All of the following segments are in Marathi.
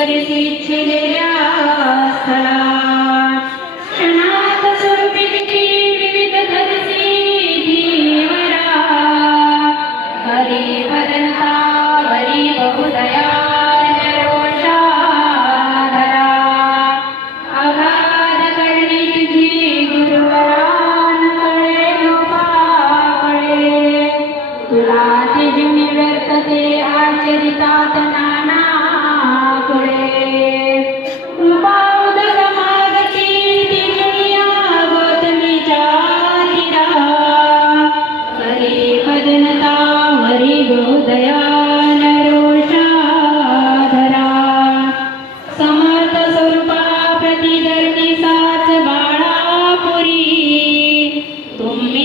करीत इच्छिलेल्या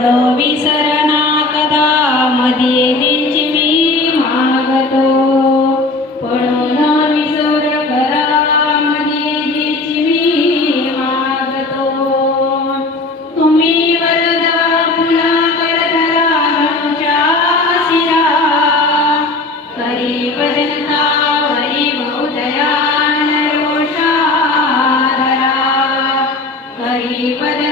पडो विसरणा कदा मध्ये त्यांची मी मागतो. पडो ना विसर कदा मध्ये त्यांची मी मागतो. तुम्ही वरदा पुन्हा करतला शिरा. करी वदनता वरी बहुदया रोषा करी वदन